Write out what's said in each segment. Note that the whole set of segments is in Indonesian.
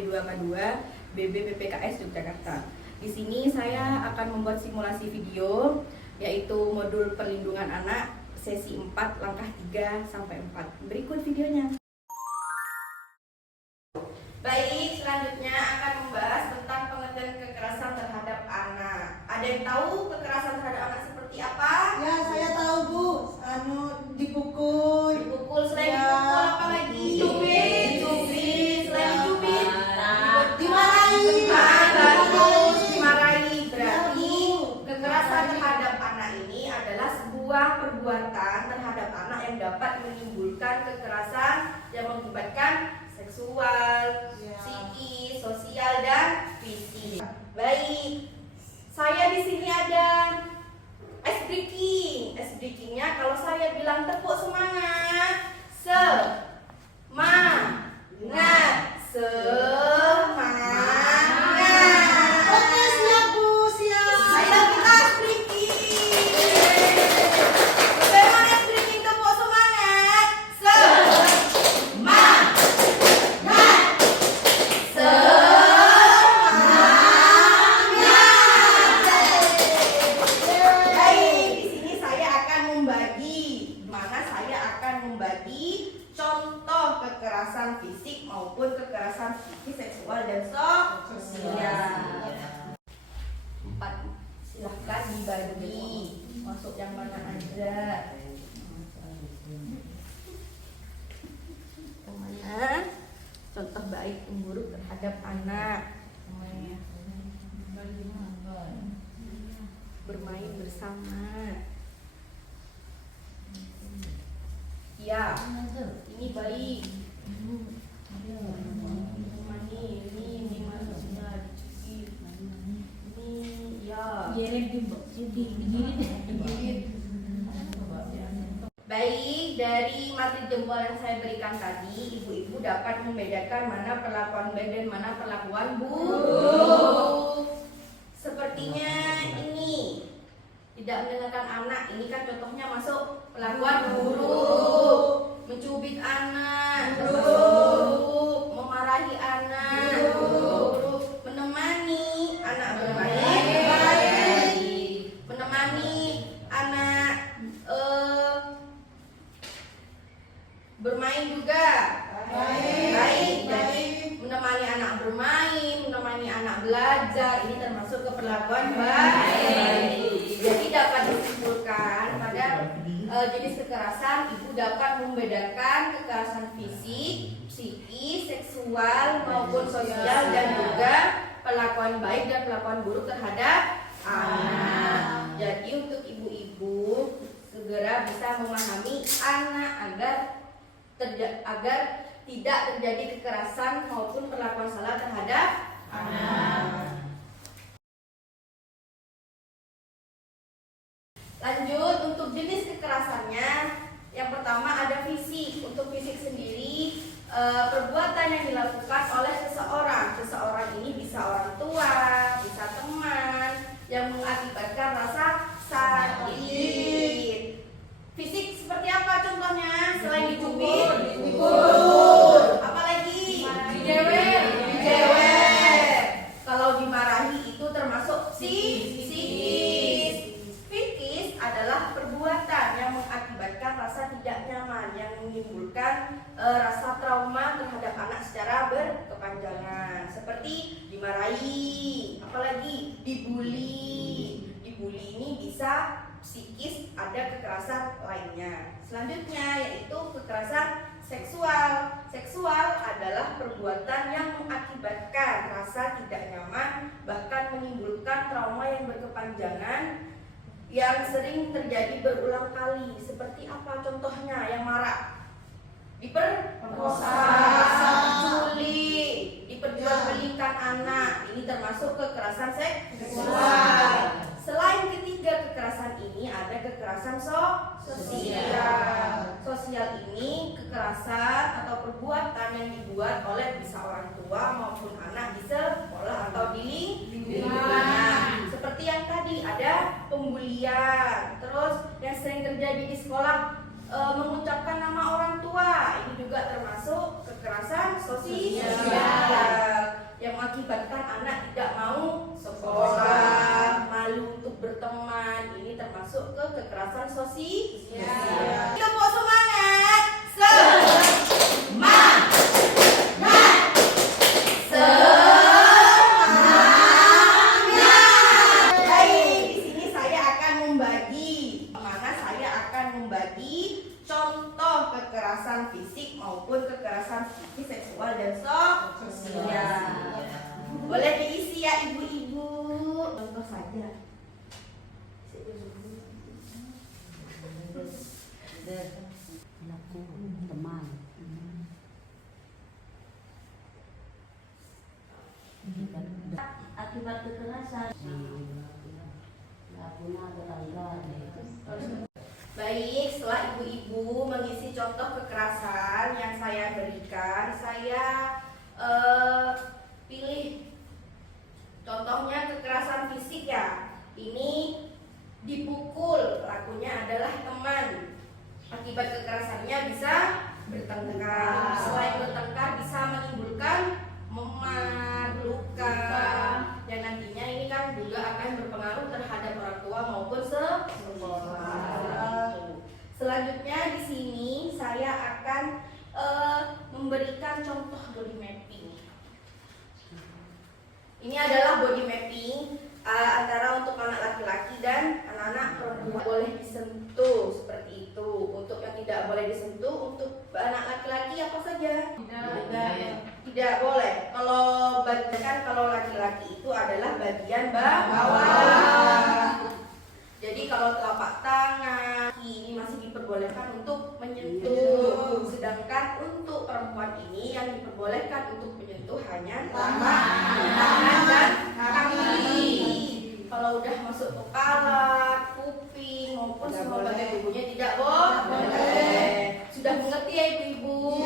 P2K2 BBPPKS Yogyakarta. Di sini saya akan membuat simulasi video yaitu modul perlindungan anak sesi 4 langkah 3 sampai 4. Berikut videonya. Baik, selanjutnya akan membahas tentang pengertian kekerasan terhadap anak. Ada yang tahu kekerasan terhadap anak seperti apa? Ya, saya tahu Bu. Dipukul. Dipukul, selain Ya. dipukul apa lagi? Dicubit, selain dicubit. Dimarahi. Terus dimarahi. Berarti kekerasan terhadap anak ini adalah sebuah perbuatan terhadap anak yang dapat menimbulkan kekerasan yang mengakibatkan seksual, psikis, sosial, dan fisik. Baik, saya di sini ada ice breaking. Ice breakingnya kalau saya bilang tepuk semangat, semangat, semangat. Oke, siap Bu, siap. Ayo kita ice breaking. Bagaimana ice breaking? Tepuk semangat, semangat, membagi contoh kekerasan fisik maupun kekerasan psikis, seksual, dan sosial. 4. Silahkan dibagi. Masuk yang mana aja? Kemana? Contoh baik dan buruk terhadap anak. Bermain bersama. Ya, ini baik. Ini dimana sudah dicubit. Ini ya. Baik, dari materi jempol yang saya berikan tadi, ibu-ibu dapat membedakan mana perlakuan baik dan mana perlakuan buruk. Sepertinya ini tidak mendengarkan anak, ini kan contohnya masuk perlakuan buruk. Mencubit anak buruk, memarahi anak buruk, menemani anak bermain baik, menemani anak bermain juga baik. Jadi menemani anak bermain, menemani anak belajar, ini termasuk keperlakuan baik. Jadi dapat disimpulkan pada jenis kekerasan, ibu dapat membedakan kekerasan fisik, psikis, seksual maupun sosial, dan juga perlakuan baik dan perlakuan buruk terhadap anak. Jadi untuk ibu-ibu segera bisa memahami anak agar tidak terjadi kekerasan maupun perlakuan salah terhadap anak. Lanjut, untuk jenis kekerasannya, yang pertama ada fisik. Untuk fisik sendiri, perbuatan yang dilakukan oleh seseorang. Seseorang ini bisa orang tua, bisa teman, yang mengakibatkan rasa sakit. Fisik seperti apa contohnya? Selain dicubit, dipukul, apalagi dijewer. Kalau dimarahi itu termasuk psikis. Adalah perbuatan yang mengakibatkan rasa tidak nyaman, yang menimbulkan rasa trauma terhadap anak secara berkepanjangan, seperti dimarahi, apalagi dibully. Dibully ini bisa psikis, ada kekerasan lainnya. Selanjutnya yaitu kekerasan seksual. Seksual adalah perbuatan yang mengakibatkan rasa tidak nyaman, bahkan menimbulkan trauma yang berkepanjangan, yang sering terjadi berulang kali. Seperti apa contohnya yang marak? Diperkosa, diculik, diperjualbelikan anak. Ini termasuk kekerasan seksual. Selain ketiga kekerasan ini ada kekerasan sosial. Sosial ini kekerasan atau perbuatan yang dibuat oleh bisa orang tua maupun anak di sekolah atau di lingkungan. Seperti yang tadi ada pembulian, terus yang sering terjadi di sekolah mengucapkan nama orang tua. Ini juga termasuk kekerasan sosial yang mengakibatkan anak tidak mau sekolah, malu untuk berteman. Ini termasuk ke kekerasan sosial. Tepuk semangat. Semangat. Semangat. Baik, di sini saya akan membagi contoh kekerasan fisik maupun kekerasan psikis, seksual dan sosial. Boleh diisi ya ibu-ibu. Contoh saja. Teman. Akibat kekerasan. Baik, setelah ibu-ibu mengisi contoh kekerasan yang saya berikan, saya pilih contohnya kekerasan fisik ya. Ini dipukul, pelakunya adalah teman. Akibat kekerasannya bisa bertengkar. Selain bertengkar bisa menimbulkan memar, luka, dan nantinya ini kan juga akan berpengaruh terhadap orang tua maupun sekolah. Selanjutnya di sini saya akan memberikan contoh body mapping. Ini adalah body mapping antara untuk anak laki-laki dan anak-anak perempuan. Boleh disentuh seperti itu. Untuk yang tidak boleh disentuh, untuk anak laki-laki apa saja? Tidak boleh. Kalau laki-laki itu adalah bagian bawah. Jadi kalau telapak tangan ini masih diperbolehkan untuk menyentuh, sedangkan untuk perempuan ini yang diperbolehkan untuk menyentuh hanya telapak tangan dan kaki. Kalau udah masuk kepala, kuping maupun semua bagian tubuhnya tidak boleh. Sudah mengerti ya ibu-ibu?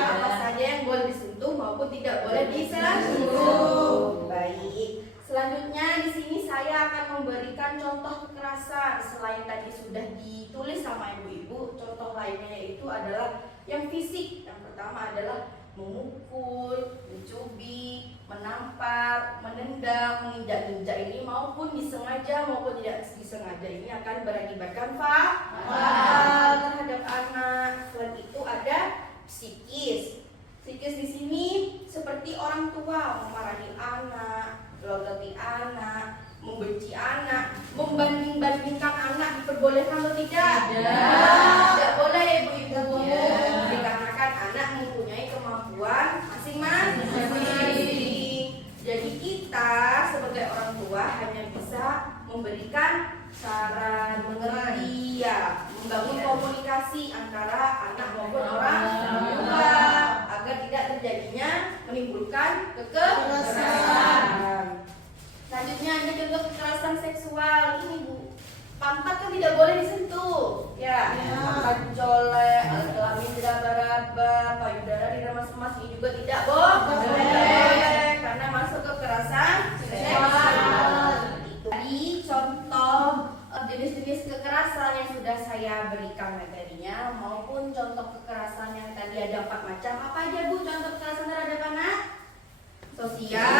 Apa saja yang boleh disentuh maupun tidak boleh disentuh. Baik. Selanjutnya di sini saya akan memberikan contoh kekerasan. Selain tadi sudah ditulis sama ibu-ibu, contoh lainnya yaitu adalah yang fisik. Yang pertama adalah memukul, mencubit, menampar, menendang, menginjak-injak ini maupun disengaja maupun tidak disengaja ini akan berakibatkan fatal terhadap anak. Selain itu ada psikis. Psikis di sini seperti orang tua memarahi anak, melototi anak, membenci anak, membanding-bandingkan anak diperbolehkan atau tidak? Tidak boleh ya ibu-ibu. Dikarenakan anak mempunyai kemampuan masing-masing. Jadi kita sebagai orang tua hanya bisa memberikan saran, mengerti ya, membangun komunikasi antara anak maupun orang tua agar tidak terjadinya menimbulkan kekerasan. Selanjutnya ada contoh kekerasan seksual. Ini Bu, pantat kan tidak boleh disentuh. Ya, pantat colek, alat kelamin diraba-raba, payudara diremas-remas ini juga tidak boleh karena masuk kekerasan seksual. Tadi contoh jenis-jenis kekerasan yang sudah saya berikan materinya maupun contoh kekerasan yang tadi ada 4 macam. Apa aja Bu contoh kekerasan terhadap anak? Sosial,